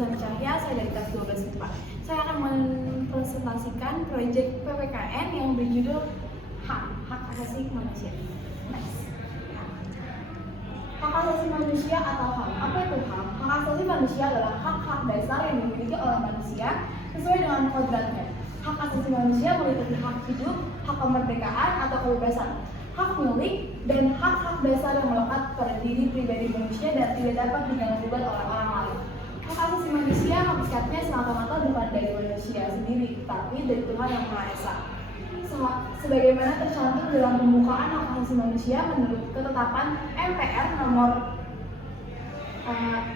Susan Cahya, saya dari kelas 12 IPA. Saya akan mempresentasikan proyek PPKN yang berjudul Hak Asasi Manusia. Hak asasi manusia atau HAM. Apa itu HAM? Hak asasi manusia adalah hak-hak dasar yang dimiliki oleh manusia sesuai dengan kodratnya. Hak asasi manusia meliputi hak hidup, hak kemerdekaan atau kebebasan, hak milik, dan hak-hak dasar yang melekat pada diri pribadi manusia dan tidak dapat diganggu-gugat oleh orang lain. Hak asasi manusia hakikatnya semata-mata bukan dari manusia sendiri, tapi dari Tuhan Yang Maha Esa. Sebagaimana tercantum dalam pembukaan hak asasi manusia menurut ketetapan MPR nomor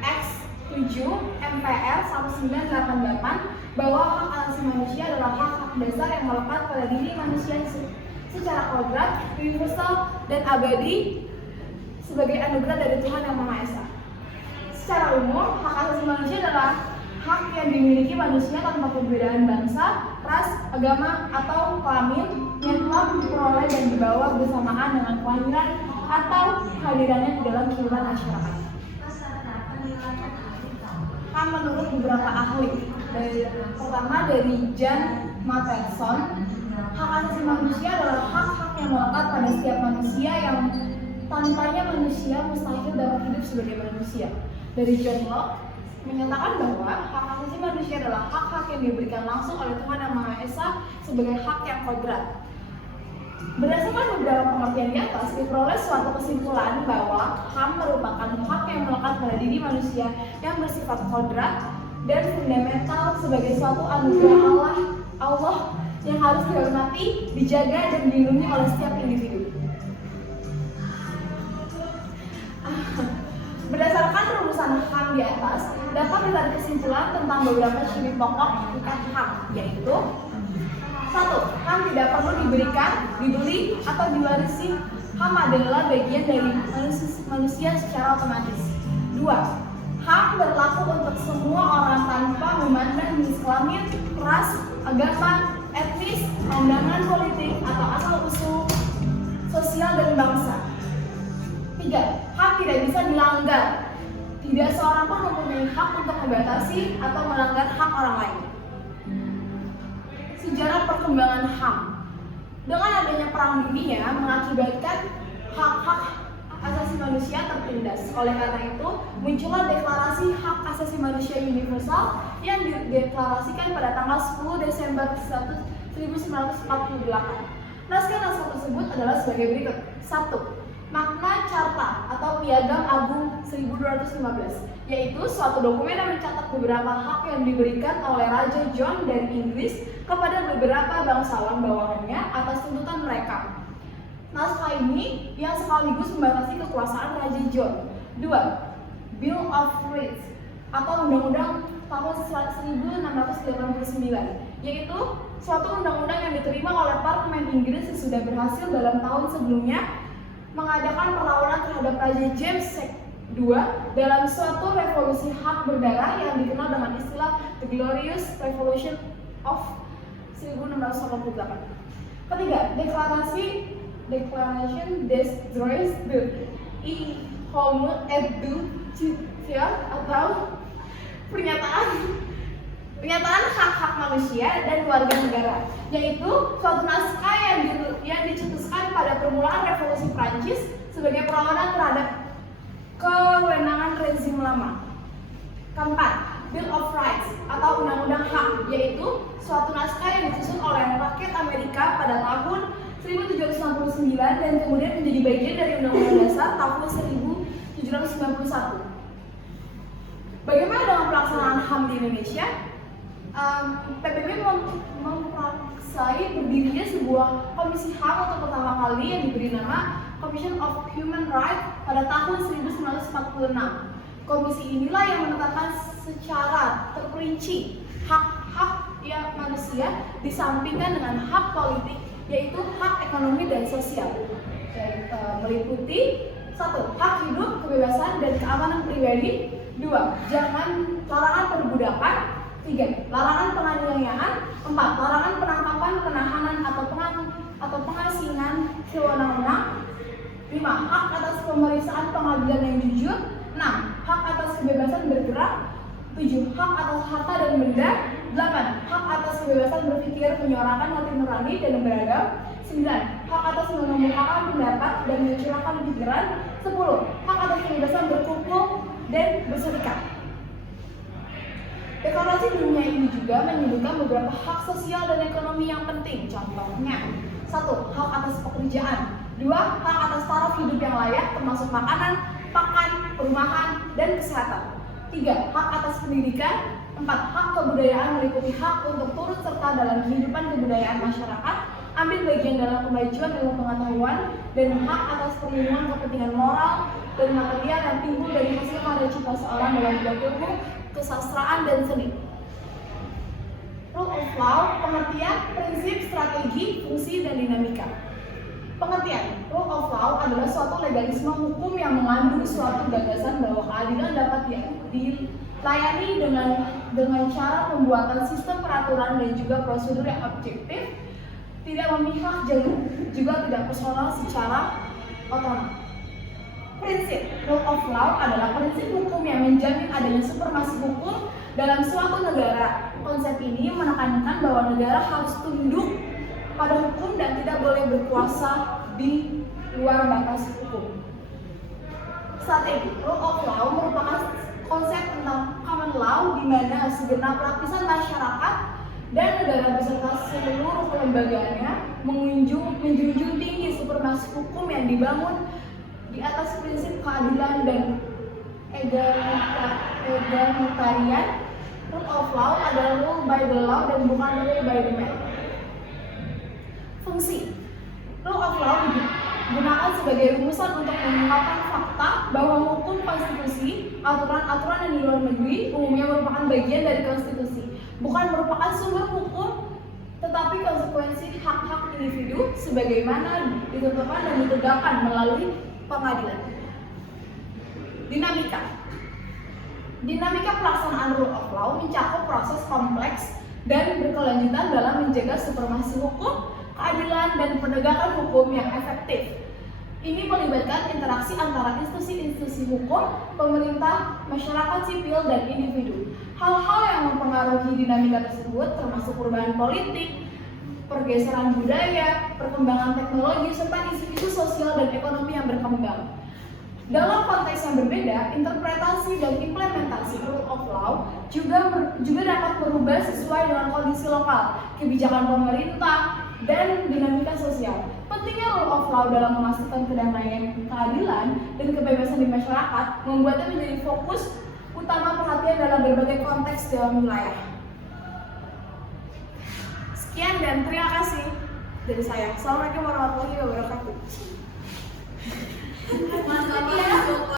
X7 MPR 1988 bahwa hak asasi manusia adalah hak-hak dasar yang melekat pada diri manusia secara kodrat, universal, dan abadi sebagai anugerah dari Tuhan Yang Maha Esa. Secara umum, hak asasi manusia adalah hak yang dimiliki manusia tanpa perbedaan bangsa, ras, agama, atau kelamin yang telah diperoleh dan dibawa bersamaan dengan kelahiran atau kehadirannya di dalam kehidupan masyarakat. Menurut beberapa ahli, pertama dari Jan Mattheson, hak asasi manusia adalah hak-hak yang melekat pada setiap manusia yang tanpanya manusia mustahil dapat hidup sebagai manusia. Dari John Locke menyatakan bahwa hak asasi manusia adalah hak-hak yang diberikan langsung oleh Tuhan Yang Maha Esa sebagai hak yang kodrat. Berdasarkan beberapa pengertian di atas, diperoleh suatu kesimpulan bahwa HAM merupakan hak yang melekat pada diri manusia yang bersifat kodrat dan fundamental sebagai suatu anugerah Allah yang harus dihormati, dijaga, dan dilindungi oleh setiap individu. Berdasarkan rumusan HAM di atas, dapat ditarik kesimpulan tentang beberapa ciri pokok hakikat HAM, yaitu 1. HAM tidak perlu diberikan, dibeli, atau diwarisi. HAM adalah bagian dari manusia secara otomatis. 2. HAM berlaku untuk semua orang tanpa memandang jenis kelamin, ras, agama, etnis, pandangan politik, atau asal-usul sosial dan bangsa. 3. HAM tidak bisa dilanggar. Tidak seorang pun mempunyai hak untuk membatasi atau melanggar hak orang lain. Sejarah perkembangan HAM. Dengan adanya Perang Dunia mengakibatkan hak-hak asasi manusia tertindas. Oleh karena itu, muncullah Deklarasi Hak Asasi Manusia Universal yang dideklarasikan pada tanggal 10 Desember 1948. Naskah-naskah tersebut adalah sebagai berikut. 1. Magna Carta atau Piagam Agung 1215, yaitu suatu dokumen yang mencatat beberapa hak yang diberikan oleh Raja John dari Inggris kepada beberapa bangsawan bawahannya atas tuntutan mereka. Naskah ini yang sekaligus membatasi kekuasaan Raja John. 2. Bill of Rights atau Undang-Undang tahun 1689, yaitu suatu undang-undang yang diterima oleh Parlemen Inggris sesudah berhasil dalam tahun sebelumnya mengadakan perlawanan terhadap Raja James II dalam suatu revolusi hak berdarah yang dikenal dengan istilah The Glorious Revolution of 1688. Ketiga, Declaration des Droits de l'Homme et du Citoyen atau pernyataan hak-hak manusia dan warga negara, yaitu suatu naskah yang dicetuskan pada permulaan Revolusi Prancis sebagai perlawanan terhadap kewenangan rezim lama. Keempat, Bill of Rights atau Undang-Undang Hak, yaitu suatu naskah yang disusun oleh rakyat Amerika pada tahun 1799 dan kemudian menjadi bagian dari Undang-Undang Dasar tahun 1791. Bagaimana dengan pelaksanaan HAM di Indonesia? PBB memperaksai berdirinya sebuah komisi HAM untuk pertama kali yang diberi nama Commission of Human Rights pada tahun 1946. Komisi inilah yang menetapkan secara terperinci hak-hak yang manusia disampingkan dengan hak politik, yaitu hak ekonomi dan sosial, meliputi 1. Hak hidup, kebebasan, dan keamanan pribadi. 2. Larangan perbudakan. 3. Larangan penganiayaan. 4. Larangan penangkapan, penahanan, atau pengasingan sewenang-wenang. 5. Hak atas pemeriksaan pengadilan yang jujur. 6. Hak atas kebebasan bergerak. 7. Hak atas harta dan benda. 8. Hak atas kebebasan berpikir, menyuarakan hati nurani dan beragam. 9. Hak atas mengemukakan pendapat dan mencurahkan pikiran. 10. Hak atas kebebasan berkumpul dan berserikat. Deklarasi dunia ini juga menyebutkan beberapa hak sosial dan ekonomi yang penting. Contohnya, 1. Hak atas pekerjaan. 2. Hak atas taraf hidup yang layak termasuk makanan, pakan, perumahan, dan kesehatan. 3. Hak atas pendidikan. 4. Hak kebudayaan meliputi hak untuk turut serta dalam kehidupan kebudayaan masyarakat, ambil bagian dalam kemajuan ilmu pengetahuan, dan hak atas perlindungan kepentingan moral dan material yang timbul dari hasil karya cipta seorang dalam bidang ilmu, kesastraan, dan seni. Rule of law, pengertian, prinsip, strategi, fungsi, dan dinamika. Pengertian, rule of law adalah suatu legalisme hukum yang mengandung suatu gagasan bahwa keadilan dapat dilayani dengan cara pembuatan sistem peraturan dan juga prosedur yang objektif, tidak memihak dan juga tidak personal secara otonom. Prinsip rule of law adalah prinsip hukum yang menjamin adanya supremasi hukum dalam suatu negara. Konsep ini menekankan bahwa negara harus tunduk pada hukum dan tidak boleh berkuasa di luar batas hukum. Strategi rule of law merupakan konsep tentang common law di mana segenap lapisan masyarakat dan negara beserta seluruh kelembagaannya menjunjung tinggi supremasi hukum yang dibangun di atas prinsip keadilan dan egalitarian. Rule of law adalah rule by the law dan bukan rule by the man. Fungsi rule of law digunakan sebagai rumusan untuk mengungkapkan fakta bahwa hukum konstitusi, aturan-aturan yang di luar negeri umumnya merupakan bagian dari konstitusi, bukan merupakan sumber hukum, tetapi konsekuensi hak-hak individu sebagaimana ditentukan dan ditegakkan melalui pengadilan. Dinamika pelaksanaan rule of law mencakup proses kompleks dan berkelanjutan dalam menjaga supremasi hukum, keadilan, dan penegakan hukum yang efektif. Ini melibatkan interaksi antara institusi-institusi hukum, pemerintah, masyarakat sipil, dan individu. Hal-hal yang mempengaruhi dinamika tersebut termasuk perubahan politik, pergeseran budaya, perkembangan teknologi, serta isu-isu sosial dan ekonomi yang berkembang. Dalam konteks yang berbeda, interpretasi dan implementasi rule of law juga dapat berubah sesuai dengan kondisi lokal, kebijakan pemerintah, dan dinamika sosial. Pentingnya rule of law dalam memastikan kedamaian, keadilan, dan kebebasan di masyarakat membuatnya menjadi fokus utama perhatian dalam berbagai konteks dalam wilayah. Sekian dan terima kasih dari saya. Assalamualaikum warahmatullahi wabarakatuh.